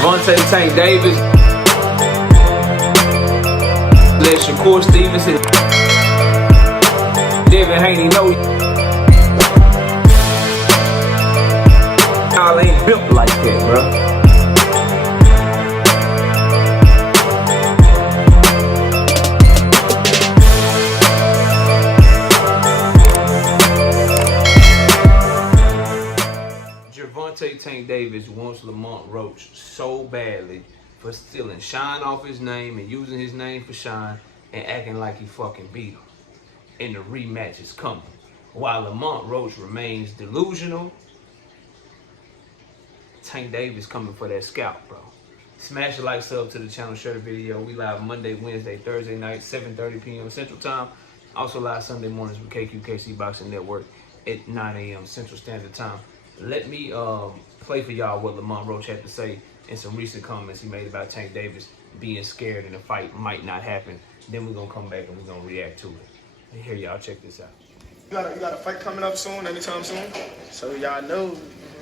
Gervonta, Tank Davis, let Shakur Stevenson, Devin Haney know y'all ain't built like that, bro. Gervonta Tank Davis wants Lamont Roach so badly for stealing shine off his name and using his name for shine and acting like he fucking beat him. And the rematch is coming. While Lamont Roach remains delusional, Tank Davis coming for that scalp, bro. Smash a like, sub to the channel, share the video. We live Monday, Wednesday, Thursday night, 7:30 p.m. Central Time. Also live Sunday mornings with KQKC Boxing Network at 9 a.m. Central Standard Time. Let me play for y'all what Lamont Roach had to say in some recent comments he made about Tank Davis being scared and the fight might not happen. Then we're gonna come back and we're gonna react to it. Here, y'all, check this out. You got a fight coming up soon, anytime soon? So y'all know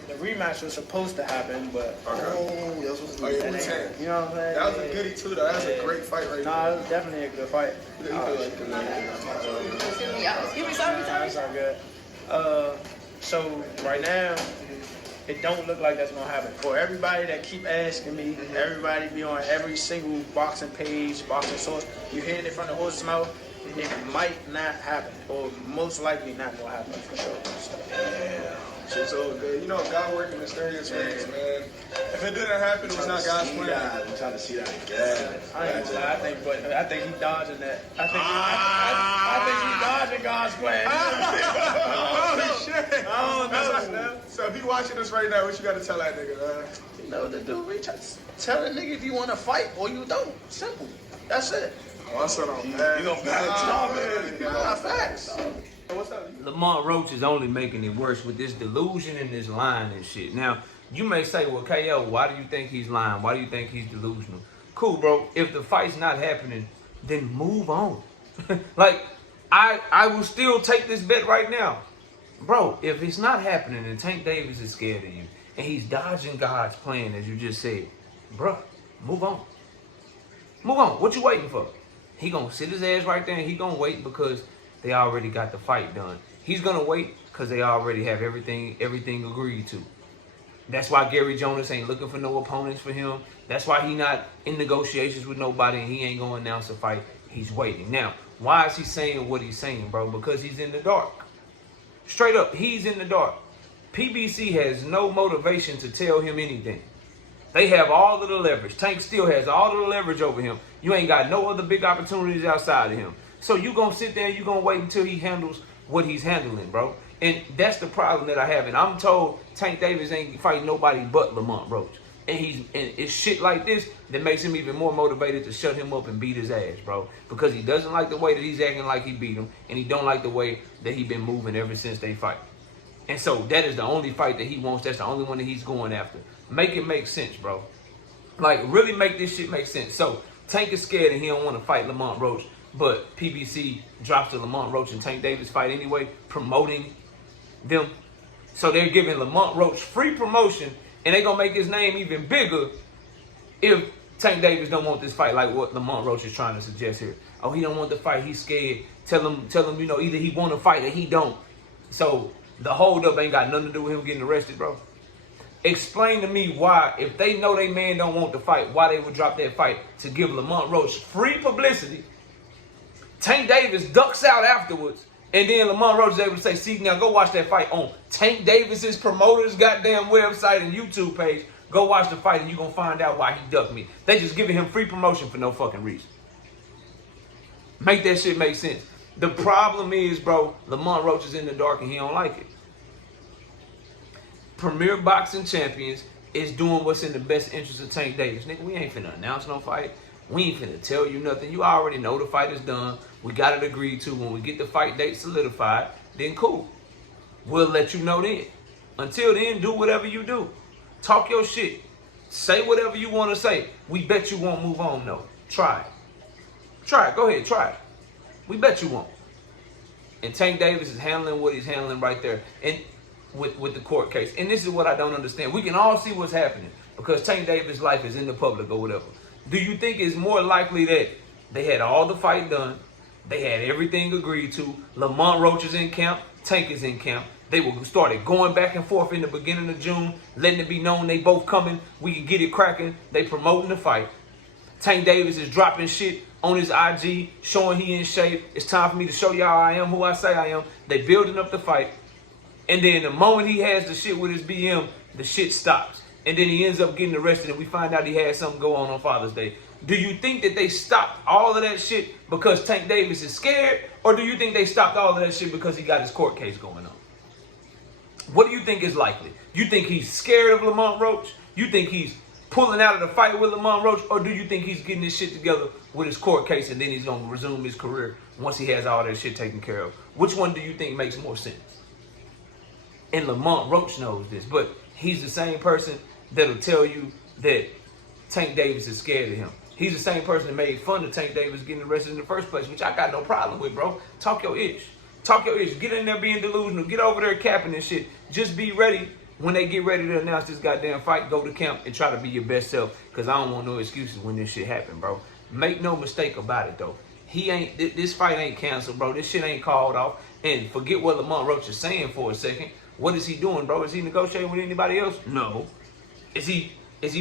the rematch was supposed to happen, but that's what's you know what I'm saying? That was a goodie too, though. That was a great fight right there. Nah, it was definitely a good fight. Give me something. That's all good. So right now, it don't look like that's gonna happen. For everybody that keep asking me, everybody be on every single boxing page, boxing source, you hear it from the horse's mouth, it might not happen, or most likely not gonna happen for sure. Yeah, shit's all good. You know, God working mysterious ways, man. If it didn't happen, it was not God's plan. I'm trying to see that again. I think he dodging that. I think he dodging God's plan. Holy shit! I don't know. So if he watching this right now, what you got to tell that nigga, man? You know what to do, Rich. Tell that nigga if you want to fight or you don't. Simple. That's it. Oh, I said I'm bad. You gonna balance Nah, facts. What's up? Lamont Roach is only making it worse with this delusion and this lying and shit. Now, you may say, well, KO, why do you think he's lying? Why do you think he's delusional? Cool, bro. If the fight's not happening, then move on. Like, I will still take this bet right now. Bro, if it's not happening and Tank Davis is scared of you and he's dodging God's plan, as you just said, bro, move on. Move on. What you waiting for? He gonna sit his ass right there and he gonna wait because they already got the fight done. He's gonna wait because they already have everything agreed to. That's why Gary Jonas ain't looking for no opponents for him. That's why he not in negotiations with nobody and he ain't gonna announce a fight. He's waiting. Now, why is he saying what he's saying, bro? Because he's in the dark. Straight up, he's in the dark. PBC has no motivation to tell him anything. They have all of the leverage. Tank still has all of the leverage over him. You ain't got no other big opportunities outside of him. So you gonna sit there and you gonna wait until he handles what he's handling, bro. And that's the problem that I have. And I'm told Tank Davis ain't fighting nobody but Lamont Roach. And it's shit like this that makes him even more motivated to shut him up and beat his ass, bro. Because he doesn't like the way that he's acting like he beat him, and he don't like the way that he been moving ever since they fight. And so that is the only fight that he wants. That's the only one that he's going after. Make it make sense, bro. Like, really make this shit make sense. So Tank is scared and he don't want to fight Lamont Roach, but PBC drops the Lamont Roach and Tank Davis fight anyway, promoting them. So they're giving Lamont Roach free promotion, and they're going to make his name even bigger if Tank Davis don't want this fight, like what Lamont Roach is trying to suggest here. Oh, he don't want the fight. He's scared. Tell him, you know, either he want to fight or he don't. So the hold-up ain't got nothing to do with him getting arrested, bro. Explain to me why, if they know they man don't want to fight, why they would drop that fight to give Lamont Roach free publicity. Tank Davis ducks out afterwards, and then Lamont Roach is able to say, see, now go watch that fight on Tank Davis's promoter's goddamn website and YouTube page. Go watch the fight and you're going to find out why he ducked me. They just giving him free promotion for no fucking reason. Make that shit make sense. The problem is, bro, Lamont Roach is in the dark and he don't like it. Premier Boxing Champions is doing what's in the best interest of Tank Davis. Nigga, we ain't finna announce no fight. We ain't finna tell you nothing. You already know the fight is done. We got it agreed to. When we get the fight date solidified, then cool. We'll let you know then. Until then, do whatever you do. Talk your shit. Say whatever you want to say. We bet you won't move on, though. Try it. Try it. Go ahead. Try it. We bet you won't. And Tank Davis is handling what he's handling right there. And with the court case. And this is what I don't understand. We can all see what's happening because Tank Davis' life is in the public or whatever. Do you think it's more likely that they had all the fight done, they had everything agreed to, Lamont Roach is in camp, Tank is in camp, they started going back and forth in the beginning of June, letting it be known they both coming, we can get it cracking, they promoting the fight. Tank Davis is dropping shit on his IG, showing he in shape. It's time for me to show y'all I am who I say I am. They building up the fight. And then the moment he has the shit with his BM, the shit stops. And then he ends up getting arrested and we find out he had something go on Father's Day. Do you think that they stopped all of that shit because Tank Davis is scared? Or do you think they stopped all of that shit because he got his court case going on? What do you think is likely? You think he's scared of Lamont Roach? You think he's pulling out of the fight with Lamont Roach? Or do you think he's getting this shit together with his court case and then he's going to resume his career once he has all that shit taken care of? Which one do you think makes more sense? And Lamont Roach knows this, but he's the same person that'll tell you that Tank Davis is scared of him. He's the same person that made fun of Tank Davis getting arrested in the first place, which I got no problem with, bro. Talk your ish. Talk your ish. Get in there being delusional. Get over there capping and shit. Just be ready when they get ready to announce this goddamn fight. Go to camp and try to be your best self, because I don't want no excuses when this shit happen, bro. Make no mistake about it, though. This fight ain't canceled, bro. This shit ain't called off. And forget what Lamont Roach is saying for a second. What is he doing, bro? Is he negotiating with anybody else? No. Is he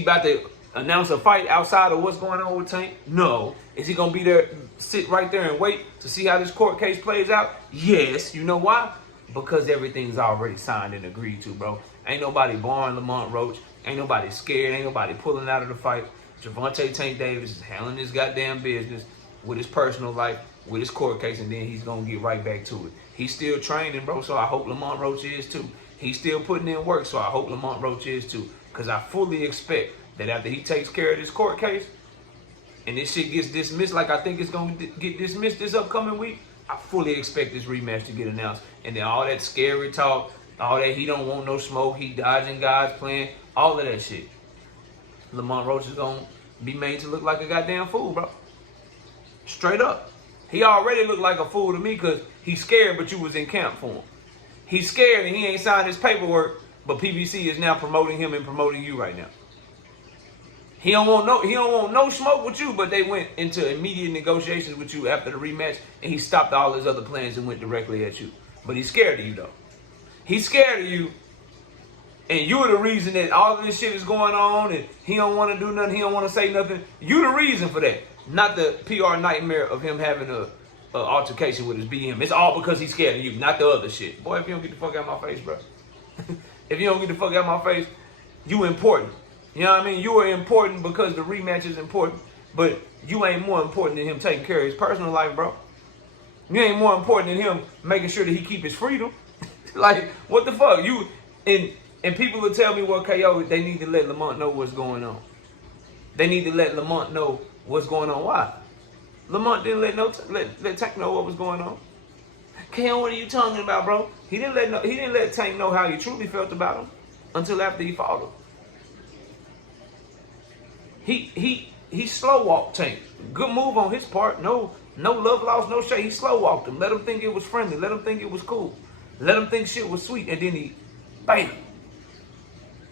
about to announce a fight outside of what's going on with Tank? No. Is he going to be there, sit right there and wait to see how this court case plays out? Yes. You know why? Because everything's already signed and agreed to, bro. Ain't nobody barring Lamont Roach. Ain't nobody scared. Ain't nobody pulling out of the fight. Gervonta Tank Davis is handling his goddamn business with his personal life, with his court case, and then he's going to get right back to it. He's still training, bro, so I hope Lamont Roach is too. He's still putting in work, so I hope Lamont Roach is too. Because I fully expect that after he takes care of this court case and this shit gets dismissed like I think it's going to get dismissed this upcoming week, I fully expect this rematch to get announced. And then all that scary talk, all that he don't want no smoke, he dodging guys playing, all of that shit. Lamont Roach is going to be made to look like a goddamn fool, bro. Straight up. He already looked like a fool to me because he's scared, but you was in camp for him. He's scared and he ain't signed his paperwork, but PBC is now promoting him and promoting you right now. He don't want no smoke with you, but they went into immediate negotiations with you after the rematch, and he stopped all his other plans and went directly at you. But he's scared of you, though. He's scared of you, and you're the reason that all of this shit is going on, and he don't want to do nothing, he don't want to say nothing. You the reason for that. Not the PR nightmare of him having a altercation with his BM. It's all because he's scared of you, not the other shit. Boy, if you don't get the fuck out of my face, bro. If you don't get the fuck out of my face, you important. You know what I mean? You are important because the rematch is important, but you ain't more important than him taking care of his personal life, bro. You ain't more important than him making sure that he keep his freedom. Like, what the fuck? You and people will tell me, well, KO, they need to let Lamont know what's going on. They need to let Lamont know what's going on. Why? Lamont didn't let Tank know what was going on. KO, what are you talking about, bro? He didn't let Tank know how he truly felt about him until after he fought him. He slow walked Tank. Good move on his part. No love lost, no shade. He slow walked him. Let him think it was friendly. Let him think it was cool. Let him think shit was sweet. And then he, bam,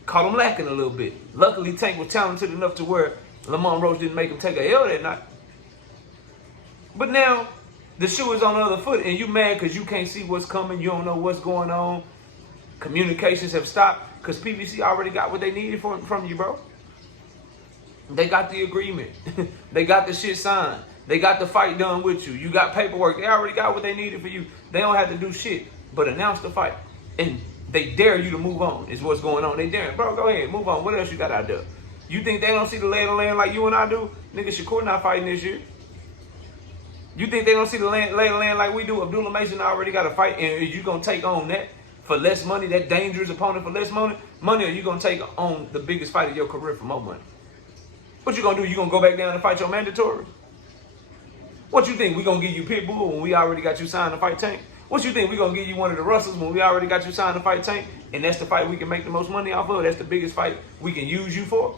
caught him lacking a little bit. Luckily, Tank was talented enough to where Lamont Roach didn't make him take a L that night. But now, the shoe is on the other foot, and you mad because you can't see what's coming. You don't know what's going on. Communications have stopped because PBC already got what they needed from you, bro. They got the agreement. They got the shit signed. They got the fight done with you. You got paperwork. They already got what they needed for you. They don't have to do shit but announce the fight. And they dare you to move on is what's going on. They dare, bro, go ahead, move on. What else you got out there? You think they don't see the lay of the land like you and I do? Nigga, Shakur not fighting this year. You think they don't see the lay of the land like we do? Abdullah Mason already got a fight, and you going to take on that for less money, that dangerous opponent for less money, or you going to take on the biggest fight of your career for more money? What you going to do? You going to go back down and fight your mandatory? What you think? We going to give you Pitbull when we already got you signed to fight Tank? What you think? We going to give you one of the Russells when we already got you signed to fight Tank? And that's the fight we can make the most money off of? That's the biggest fight we can use you for?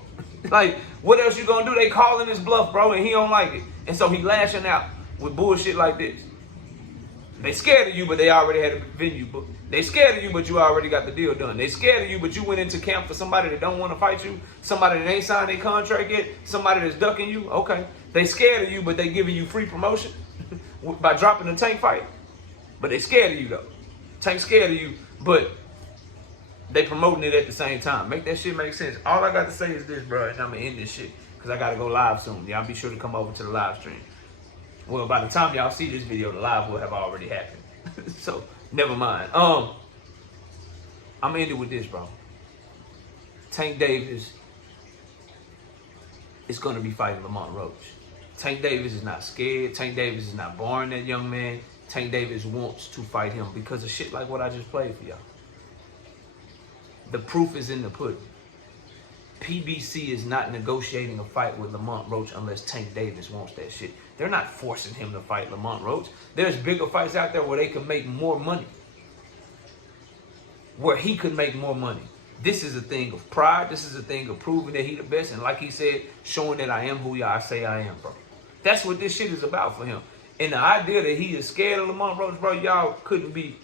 Like, what else you going to do? They calling his bluff, bro, and he don't like it. And so he lashing out with bullshit like this. They scared of you, but they already had a venue booked. They scared of you, but you already got the deal done. They scared of you, but you went into camp for somebody that don't want to fight you, somebody that ain't signed their contract yet, somebody that's ducking you. Okay. They scared of you, but they giving you free promotion by dropping the Tank fight. But they scared of you though. Tank scared of you, but they promoting it at the same time. Make that shit make sense. All I got to say is this, bro, and I'm gonna end this shit because I gotta go live soon. Y'all be sure to come over to the live stream. Well, by the time y'all see this video, the live will have already happened. So, never mind. I'm gonna end it with this, bro. Tank Davis is gonna be fighting Lamont Roach. Tank Davis is not scared. Tank Davis is not barring that young man. Tank Davis wants to fight him because of shit like what I just played for y'all. The proof is in the pudding. PBC is not negotiating a fight with Lamont Roach unless Tank Davis wants that shit. They're not forcing him to fight Lamont Roach. There's bigger fights out there where they can make more money. Where he could make more money. This is a thing of pride. This is a thing of proving that he the best. And like he said, showing that I am who I say I am, bro. That's what this shit is about for him. And the idea that he is scared of Lamont Roach, bro, y'all couldn't be,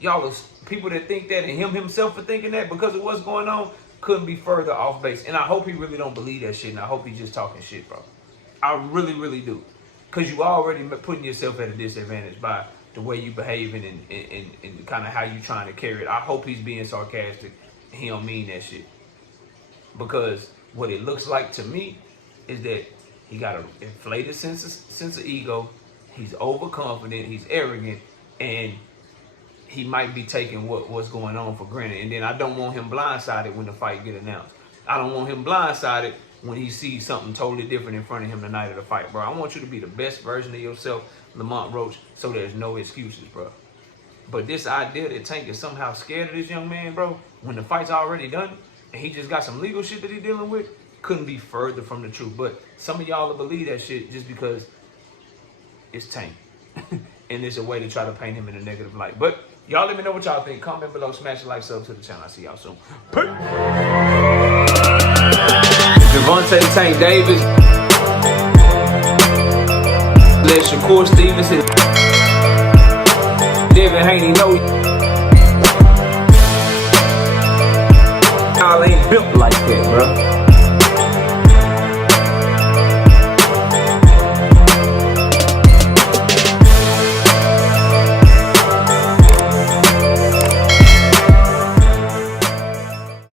y'all are people that think that and him himself for thinking that because of what's going on, couldn't be further off base. And I hope he really don't believe that shit, and I hope he's just talking shit, bro. I really, really do. Because you already putting yourself at a disadvantage by the way you behaving and kind of how you trying to carry it. I hope he's being sarcastic and he don't mean that shit. Because what it looks like to me is that he got an inflated sense of ego. He's overconfident. He's arrogant. And he might be taking what's going on for granted. And then I don't want him blindsided when the fight get announced. I don't want him blindsided when he sees something totally different in front of him the night of the fight, bro. I want you to be the best version of yourself, Lamont Roach, so there's no excuses, bro. But this idea that Tank is somehow scared of this young man, bro, when the fight's already done and he just got some legal shit that he's dealing with, couldn't be further from the truth. But some of y'all will believe that shit just because it's Tank. And it's a way to try to paint him in a negative light. But y'all let me know what y'all think. Comment below, smash the like, sub to the channel. I'll see y'all soon. Peace. Gervonta Tank Davis. Let Shakur Stevenson. Devin Haney know y'all ain't built like that, bro.